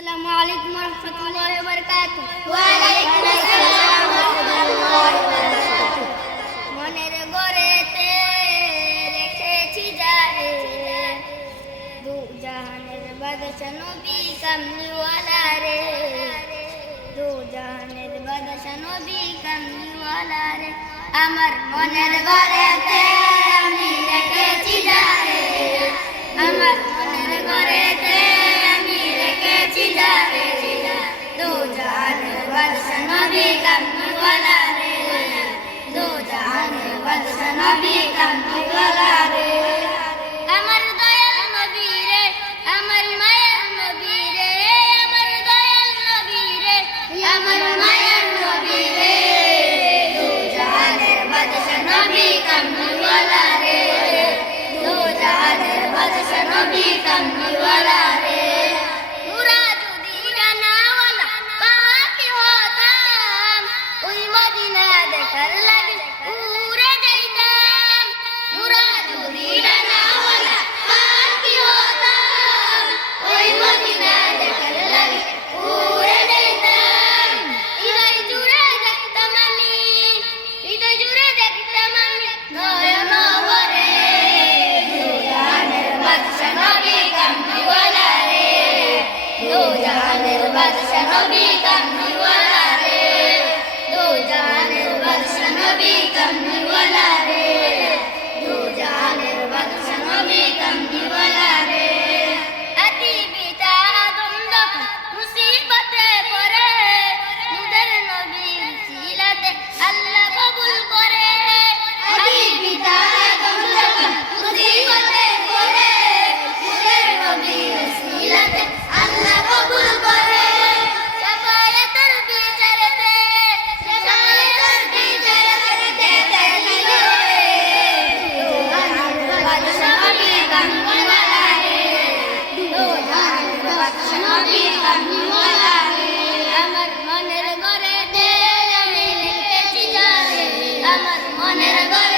আসসালামু আলাইকুম ওয়া রাহমাতুল্লাহি ওয়া বারাকাতুহু। ওয়া আলাইকুম আসসালাম ওয়া রাহমাতুল্লাহি ওয়া বারাকাতুহু। মনের ঘরেতে রেখেছি যারে, দু জাহানের বাদশা নবী কামলিওয়ালা রে, দু জাহানের বাদশা নবী কামলিওয়ালা রে। আমার মনের ঘরেতে আমি রেখেছি যারে, আমার মনের ঘরেতে আমি রেখেছি যারে, দু জাহানের বাদশা নবী কামলিওয়ালা রে, দু জাহানের বাদশা নবী কামলিওয়ালা রে। আমার দয়াল নবী রে, আমার মায়ার নবী রে, আমার দয়াল নবী রে, আমার মায়ার নবী রে, দু জাহানের বাদশা নবী কামলিওয়ালা রে, দু জাহানের বাদশা নবী কামলিওয়ালা রে। মুরা যদি ডানাওয়ালা পাখি হতাম, ওই মদিনা দেখার লাগে উড়ে যাইতাম। মুরা যদি ডানাওয়ালা পাখি হতাম, ওই মদিনা দেখার লাগে উড়ে যাইতাম। হৃদয় জুড়ে দেখতাম আমি, হৃদয় জুড়ে দেখতাম আমি নয়ন ভরে, দু জাহানের বাদশা নবী কামলিওয়ালা রে, দু জাহানের বাদশা নবী কামলিওয়ালা রে, দু জাহানের বাদশা নবী কামলিওয়ালা রে, দু জাহানের বাদশা নবী কামলিওয়ালা রে। আদি পিতা আদম যখন মুসিবতে পড়ে, মুদের নবীর সিলাতে আল্লাহ কবুল করে। আদি পিতা আদম যখন মুসিবতে পড়ে, মুদের নবীর সিলাতে আল্লাহ কবুল করে। শাফায়াতের বিচারেতে, শাফায়াতের বিচারেতে দিল রে, দু জাহানের বাদশা নবী কামলিওয়ালা রে, দু জাহানের বাদশা নবী কামলিওয়ালা রে। আমার মনের ঘরেতে আমি রেখেছি যারে, আমার মনের ঘরে